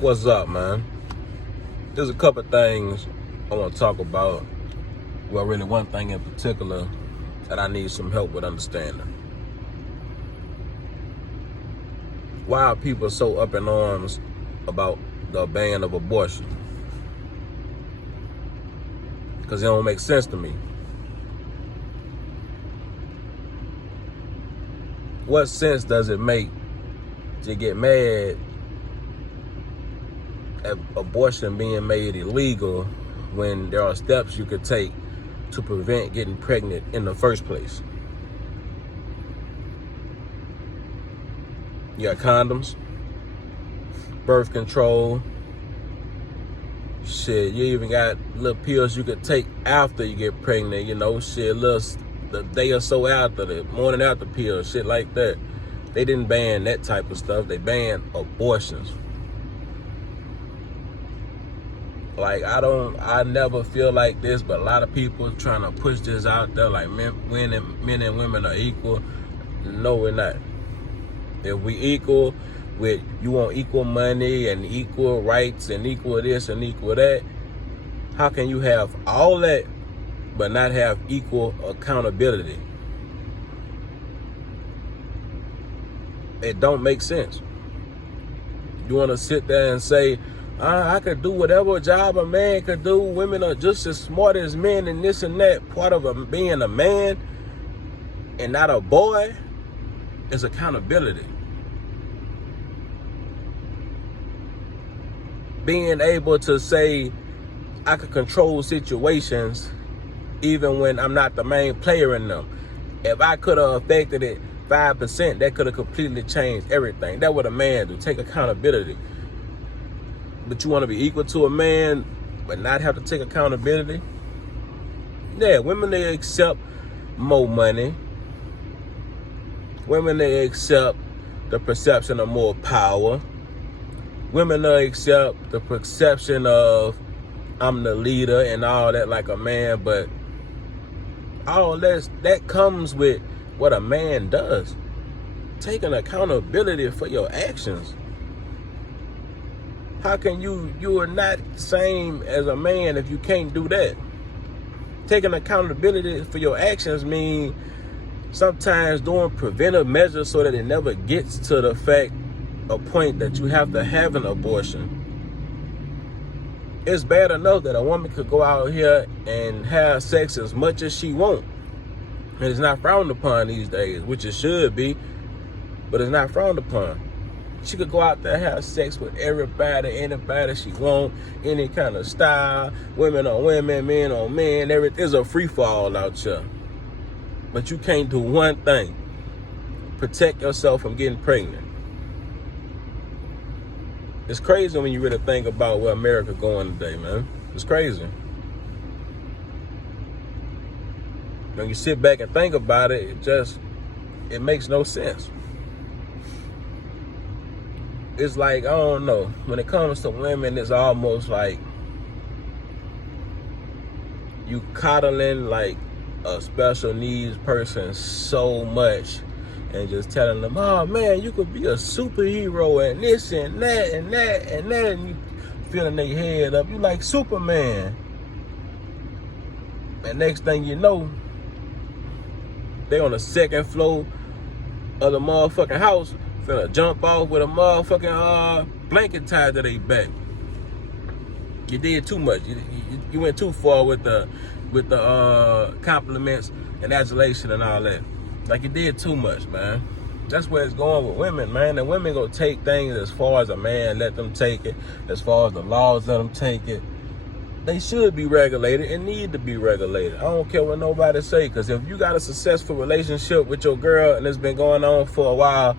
What's up, man? There's a couple things I want to talk about. Well, really one thing in particular that I need some help with understanding. Why are people so up in arms about the ban of abortion? Because it don't make sense to me. What sense does it make to get mad at abortion being made illegal when there are steps you could take to prevent getting pregnant in the first place? You got condoms, birth control, shit, you even got little pills you could take after you get pregnant, shit, the day or so after, the morning after pills, shit like that. They didn't ban that type of stuff. They banned abortions. Like, I never feel like this, but a lot of people trying to push this out there like men and women are equal. No, we're not. If we equal with, you want equal money and equal rights and equal this and equal that, how can you have all that but not have equal accountability? It don't make sense. You want to sit there and say, I could do whatever job a man could do. Women are just as smart as men and this and that. Part of being a man and not a boy is accountability. Being able to say, I could control situations even when I'm not the main player in them. If I could have affected it 5%, that could have completely changed everything. That's what a man do, take accountability. But you want to be equal to a man but not have to take accountability? Yeah, women, they accept more money. Women, they accept the perception of more power. Women, they accept the perception of I'm the leader and all that like a man, but all that comes with what a man does. Taking accountability for your actions. How can you are not the same as a man if you can't do that? Taking accountability for your actions mean sometimes doing preventive measures so that it never gets to a point that you have to have an abortion. It's bad enough that a woman could go out here and have sex as much as she wants. And it's not frowned upon these days, which it should be, but it's not frowned upon. She could go out there and have sex with everybody, anybody she want, any kind of style, women on women, men on men, there's a free fall out here. But you can't do one thing: protect yourself from getting pregnant. It's crazy when you really think about where America going today, man. It's crazy. When you sit back and think about it, it makes no sense. It's like, I don't know, when it comes to women, it's almost like you coddling like a special needs person so much and just telling them, oh man, you could be a superhero and this and that and that and that, and you filling their head up. You like Superman. And next thing you know, they on the second floor of the motherfucking house, finna jump off with a motherfucking blanket tied to their back. You did too much. You went too far with the compliments and adulation and all that. Like, you did too much, man. That's where it's going with women, man. And women gonna take things as far as a man let them take it, as far as the laws let them take it. They should be regulated and need to be regulated. I don't care what nobody say, because if you got a successful relationship with your girl and it's been going on for a while,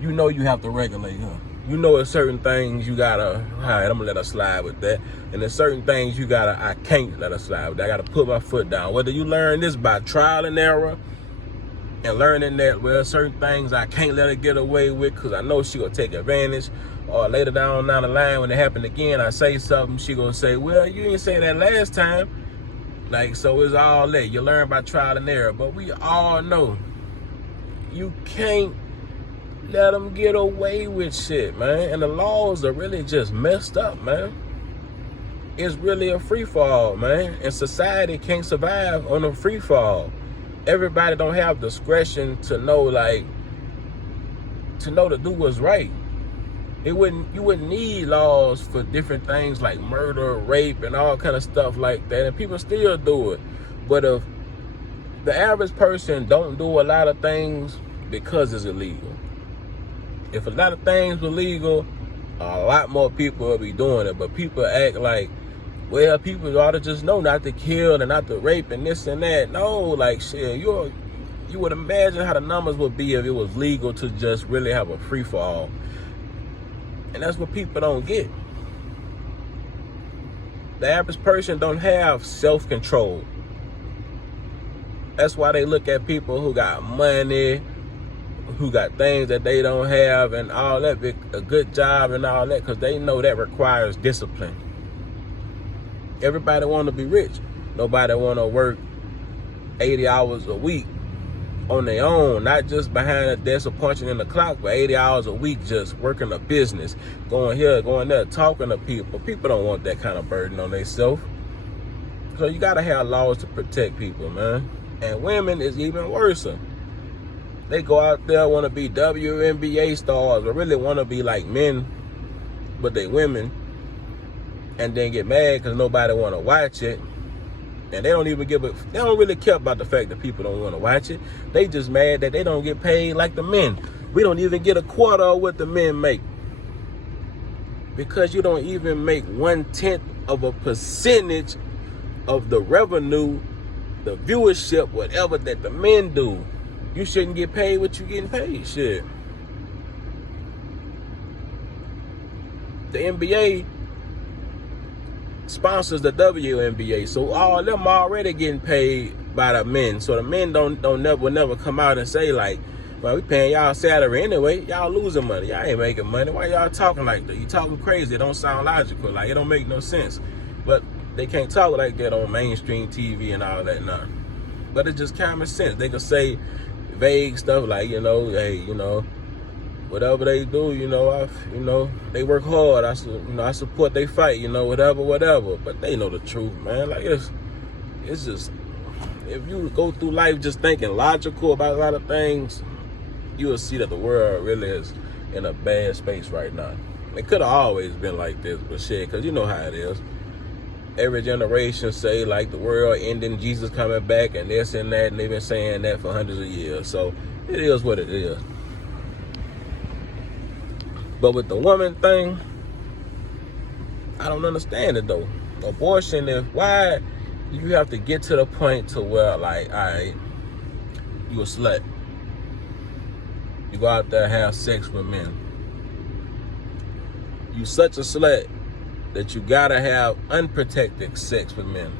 you know you have to regulate her. You know there's certain things you gotta, all right, I'm gonna let her slide with that. And there's certain things I can't let her slide with that. I gotta put my foot down. Whether you learn this by trial and error and learning that, well, certain things I can't let her get away with because I know she gonna take advantage. Or later down the line when it happened again, I say something, she gonna say, well, you didn't say that last time. Like, so it's all that. You learn by trial and error. But we all know you can't let them get away with shit, man. And the laws are really just messed up, man. It's really a free-fall, man. And society can't survive on a free-fall. Everybody don't have discretion to know, like, to do what's right. You wouldn't need laws for different things like murder, rape, and all kind of stuff like that. And people still do it. But if the average person don't do a lot of things because it's illegal. If a lot of things were legal, a lot more people will be doing it. But people act like, well, people ought to just know not to kill and not to rape and this and that. No, like, shit, you would imagine how the numbers would be if it was legal to just really have a free-for-all. And that's what people don't get. The average person don't have self-control. That's why they look at people who got money, who got things that they don't have and all that, a good job and all that, because they know that requires discipline. Everybody want to be rich. Nobody want to work 80 hours a week on their own, not just behind a desk or punching in the clock, but 80 hours a week just working a business, going here, going there, talking to people. People don't want that kind of burden on themselves. So you got to have laws to protect people, man. And women is even worse. They go out there, want to be WNBA stars, or really want to be like men, but they women, and then get mad because nobody want to watch it. And they don't really care about the fact that people don't want to watch it. They just mad that they don't get paid like the men. We don't even get a quarter of what the men make. Because you don't even make 1/10 of a percentage of the revenue, the viewership, whatever that the men do. You shouldn't get paid what you getting paid, shit. The NBA sponsors the WNBA, so all of them already getting paid by the men. So the men will never come out and say like, well, we paying y'all salary anyway. Y'all losing money. Y'all ain't making money. Why y'all talking like that? You talking crazy. It don't sound logical. Like, it don't make no sense. But they can't talk like that on mainstream TV and all that now. But it's just common sense. They can say vague stuff like, hey, whatever they do, they work hard. I support they fight, whatever. But they know the truth, man. Like, it's just, if you go through life just thinking logical about a lot of things, you will see that the world really is in a bad space right now. It could have always been like this, but shit, because you know how it is. Every generation say like the world ending, Jesus coming back, and this and that, and they've been saying that for hundreds of years. So it is what it is. But with the woman thing, I don't understand it though. Abortion, why do you have to get to the point to where, like, all right, you a slut. You go out there and have sex with men. You such a slut that you gotta have unprotected sex with men.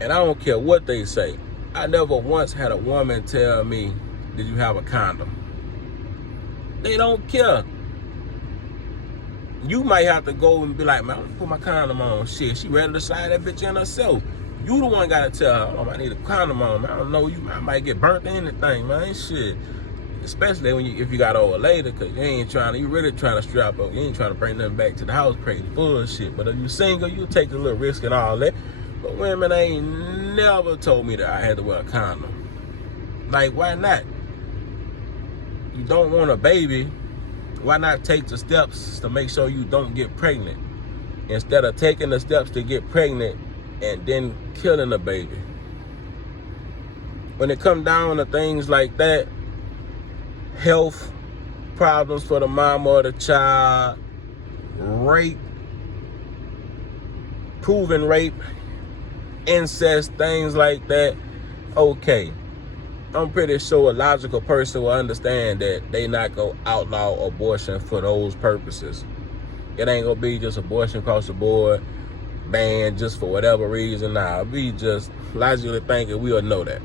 And I don't care what they say. I never once had a woman tell me, did you have a condom? They don't care. You might have to go and be like, man, I'm gonna put my condom on. Shit, she ready to slide that bitch in herself. You the one gotta tell her, oh, I need a condom on, man. I don't know, I might get burnt in anything, man. Shit. Especially if you got old lady, because you really trying to strap up. You ain't trying to bring them back to the house, crazy bullshit. But if you single, you take a little risk and all that. But women ain't never told me that I had to wear a condom. Like, why not? You don't want a baby, why not take the steps to make sure you don't get pregnant instead of taking the steps to get pregnant and then killing the baby? When it comes down to things like that, health problems for the mama or the child, rape, proven rape, incest, things like that, okay. I'm pretty sure a logical person will understand that they not gonna outlaw abortion for those purposes. It ain't gonna be just abortion across the board, banned just for whatever reason. Nah, we just logically thinking we'll know that.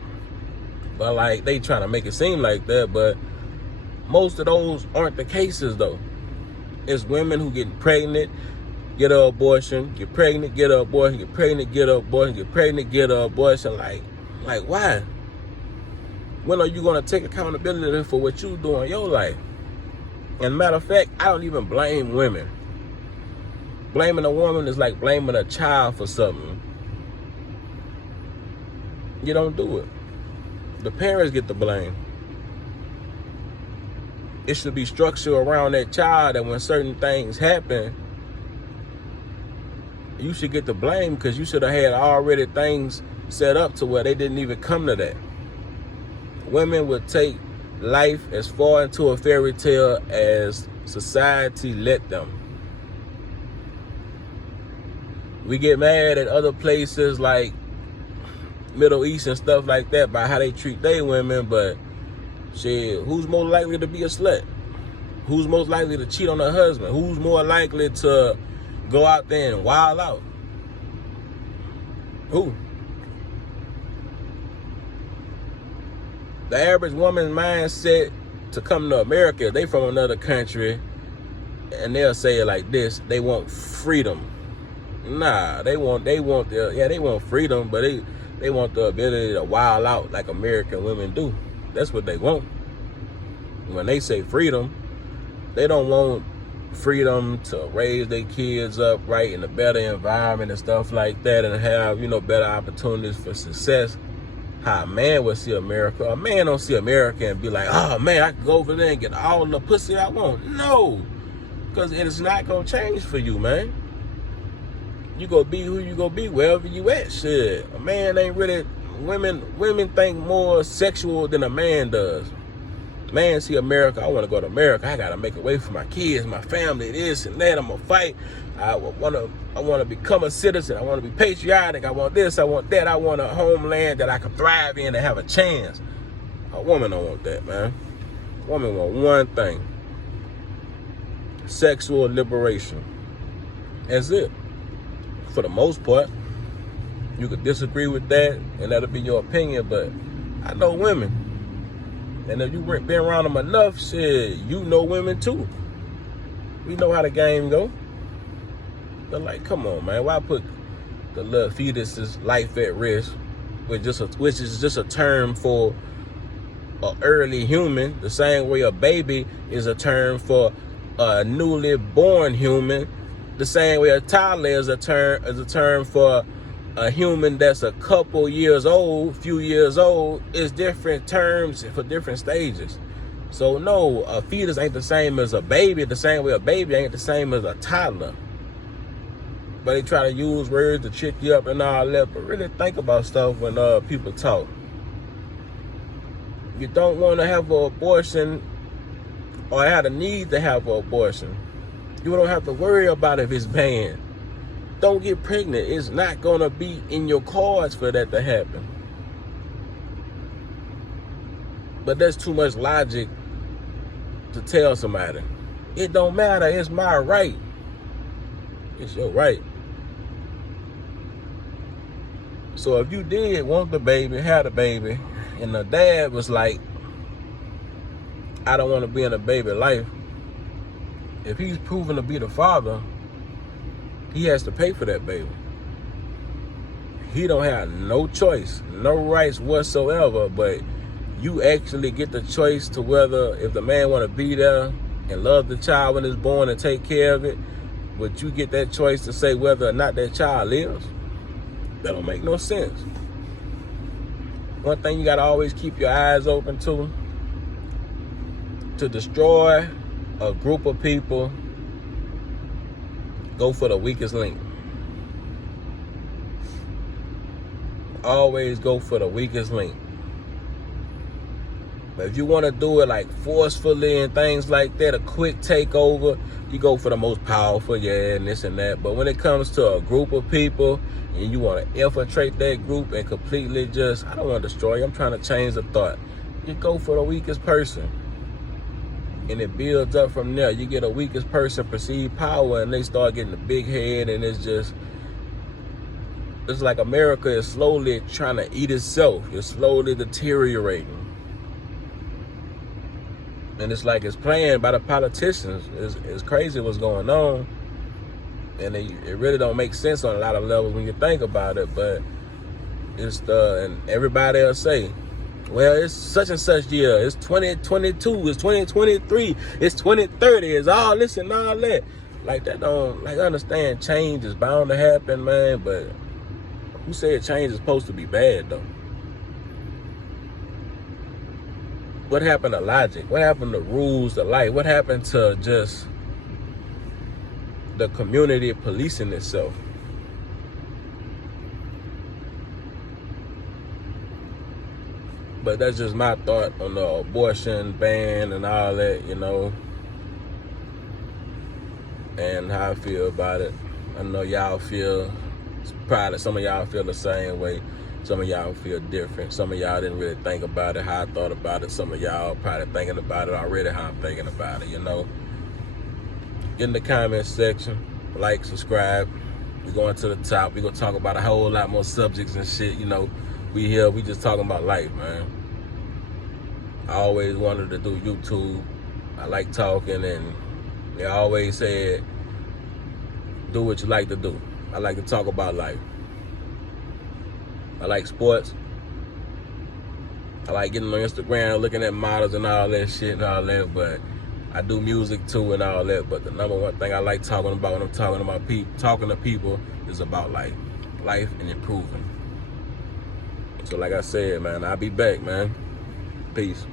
But like, they trying to make it seem like that, but most of those aren't the cases though. It's women who getting pregnant, get an abortion, get pregnant, get an abortion, get pregnant, get an abortion, get pregnant, get an abortion. Like why? When are you going to take accountability for what you do in your life? And matter of fact, I don't even blame women. Blaming a woman is like blaming a child for something. You don't do it. The parents get the blame. It should be structured around that child that when certain things happen, you should get the blame because you should have had already things set up to where they didn't even come to that. Women would take life as far into a fairy tale as society let them. We get mad at other places like Middle East and stuff like that by how they treat their women, but shit, who's more likely to be a slut? Who's most likely to cheat on her husband? Who's more likely to go out there and wild out? Who? The average woman's mindset to come to America, they from another country, and they'll say it like this: they want freedom. Nah, they want freedom, but they want the ability to wild out like American women do. That's what they want. When they say freedom, they don't want freedom to raise their kids up right in a better environment and stuff like that, and have, better opportunities for success. How a man would see America. A man don't see America and be like, oh man, I can go over there and get all the pussy I want. No, because it is not gonna change for you, man. You gonna be who you gonna be wherever you at. Shit, a man ain't really. Women think more sexual than a man does. Man see America, I want to go to America. I gotta make a way for my kids, my family, this and that. I'm gonna fight. I want to become a citizen. I want to be patriotic. I want this. I want that. I want a homeland that I can thrive in and have a chance. A woman don't want that, man. A woman want one thing: sexual liberation. That's it. For the most part, you could disagree with that, and that'll be your opinion. But I know women, and if you've been around them enough, shit, you know women too. We know how the game go. They're like, come on, man, why put the little fetus's life at risk, which is just a term for an early human, the same way a baby is a term for a newly born human, the same way a toddler is a term for a human that's a couple years old, few years old. Is different terms for different stages. So no, a fetus ain't the same as a baby, the same way a baby ain't the same as a toddler. But they try to use words to trick you up and all that. But really think about stuff when people talk. You don't want to have an abortion or have a need to have an abortion. You don't have to worry about if it's banned. Don't get pregnant. It's not going to be in your cards for that to happen. But that's too much logic to tell somebody. It don't matter. It's my right. It's your right. So if you did want the baby, had a baby, and the dad was like, I don't want to be in a baby life, if he's proven to be the father, he has to pay for that baby. He don't have no choice, no rights whatsoever, but you actually get the choice to whether, if the man want to be there and love the child when it's born and take care of it, but you get that choice to say whether or not that child lives. That don't make no sense. One thing you got to always keep your eyes open to destroy a group of people, go for the weakest link. Always go for the weakest link. But if you want to do it like forcefully and things like that, a quick takeover, you go for the most powerful, and this and that. But when it comes to a group of people and you want to infiltrate that group and completely just, I don't want to destroy you, I'm trying to change the thought. You go for the weakest person. And it builds up from there. You get a weakest person perceived power and they start getting a big head, and it's like America is slowly trying to eat itself. It's slowly deteriorating. And it's like it's playing by the politicians. It's crazy what's going on. And it really don't make sense on a lot of levels when you think about it. But and everybody will say, Well, it's such and such year. It's 2022. It's 2023. It's 2030. It's all this and all that. Like that don't, like, I understand change is bound to happen, man, but who said change is supposed to be bad, though? What happened to logic? What happened to rules to life? What happened to just the community policing itself? But that's just my thought on the abortion ban and all that, you know, and how I feel about it. I know y'all feel, probably some of y'all feel the same way. Some of y'all feel different. Some of y'all didn't really think about it how I thought about it. Some of y'all probably thinking about it already how I'm thinking about it, you know. Get in the comment section, like, subscribe. We're going to the top. We're going to talk about a whole lot more subjects and shit, you know. We here, we just talking about life, man. I always wanted to do YouTube. I like talking, and they always said, do what you like to do. I like to talk about life. I like sports. I like getting on Instagram, looking at models and all that shit and all that, but I do music too and all that. But the number one thing I like talking about when I'm talking to people is about life and improving. So like I said, man, I'll be back, man. Peace.